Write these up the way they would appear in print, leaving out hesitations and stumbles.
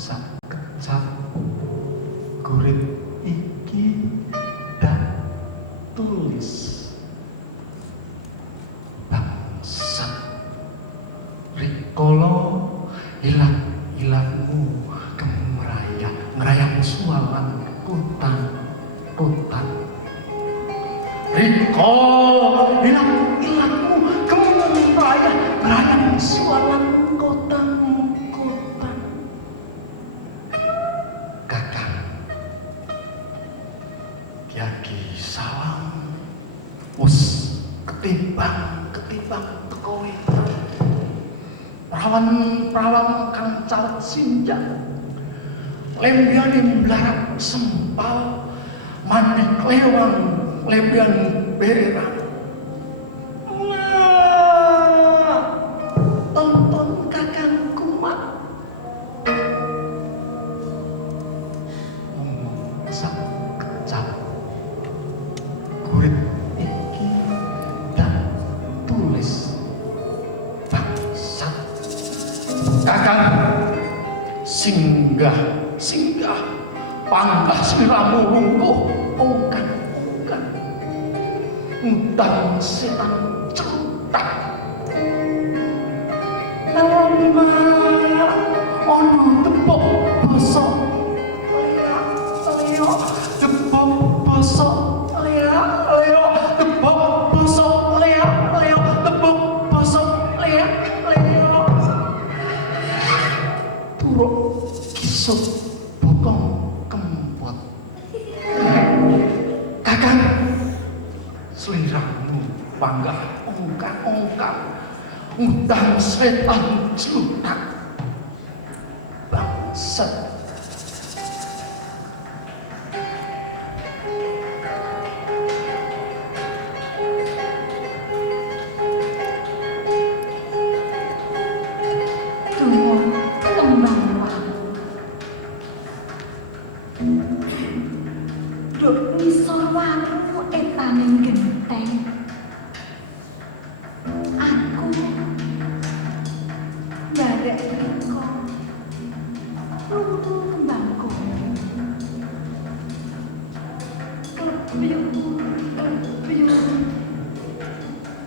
sakejap gurit iki dak tulis bangsat rikala ilang-ilangmu ngeraya musuhan kutan rikala ilang-ilangmu ngeraya musuhan kotan kakang Kyagi Sawang wis ketimbang teko prawan kang calet sinjang lembyane mblarak sempal manik lewang lembyan berang tonton kakang kumat ngomong sakejap gurit iki dak tulis bangsat kakang singgah panggah sliramu lungguh ongkan ngundang setan celutak lama ono tepok basa leo tepok basa leo tepok basa leo tepok basa leo turuk kisut bokong kempot kakang sliramu panggah ongkang ngundang setan celutak bangsat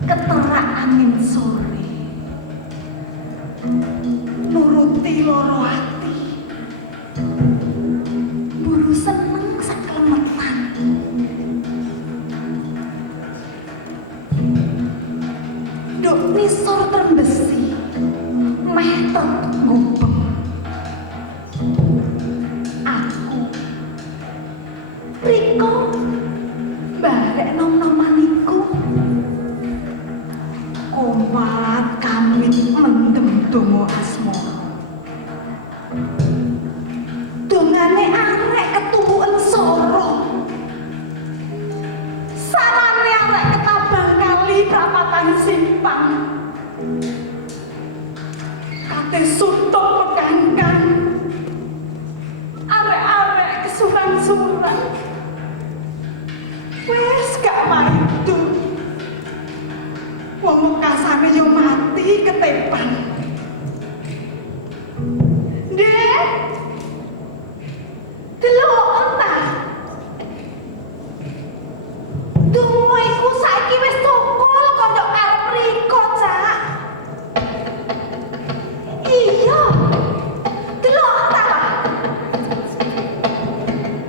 keterak angin sore nuruti loro ati buru seneng saklemetan dok nisor trembesi meh tergubeng aku riko barek nom-nomaniku kumat kamit mendem donga asmara dongane arek ketuwuken soro sarane arek ketabang kali prapatan simpang kate sutuk pekangkang arek-arek kesuran-suran wes gak maido wong mekasane yo mati ketepan Dek delok entah dungo iku saiki wis tukul kaya arep riko cak iya delok entah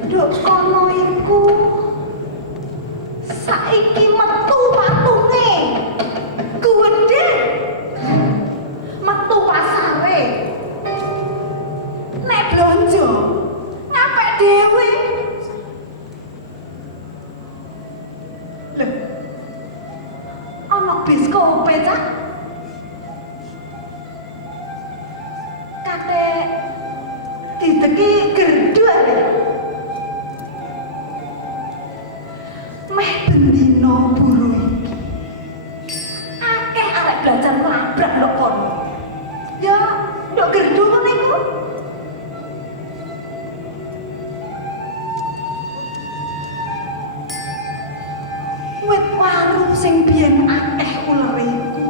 dok kono iku saiki metu patunge gede metu pasare nek blonjo ngapek dhewe lho ana biskope cak kate dideki gerdu ae meh bendino buru iki akeh arek belajar nabrak ndok kono ya ndok gerdu ngene iku wit waru sing biyen akeh ulere iku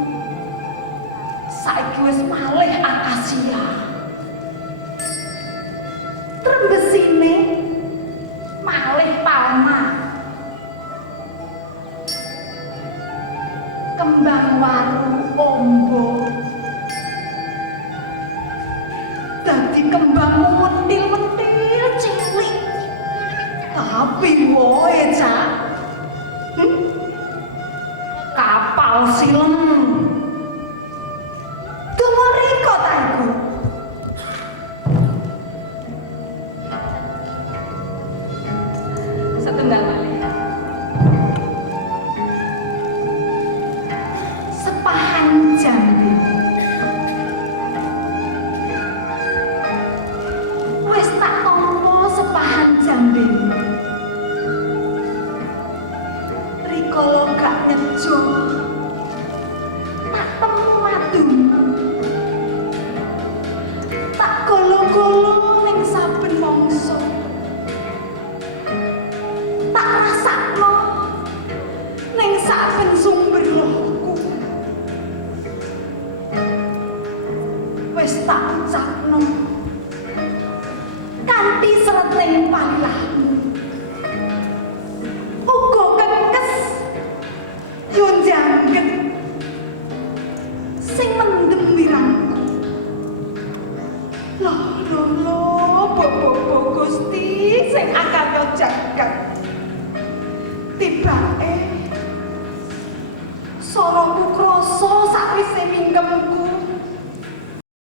saiki wis malih akasia trembesine malih palma kembang waru ombo dadi kembang mentil-mentil cilik tapi woe cak kapal silem dumoriko ta iku setunggal malih sepahan jambi wis tak tampa sepahan jambi rikala gak nyejo tak temu madung tak golo-golo ning saben mangsa tak rasakno ning saben sumber lohku wis tak ucapno kanthi sreting palilah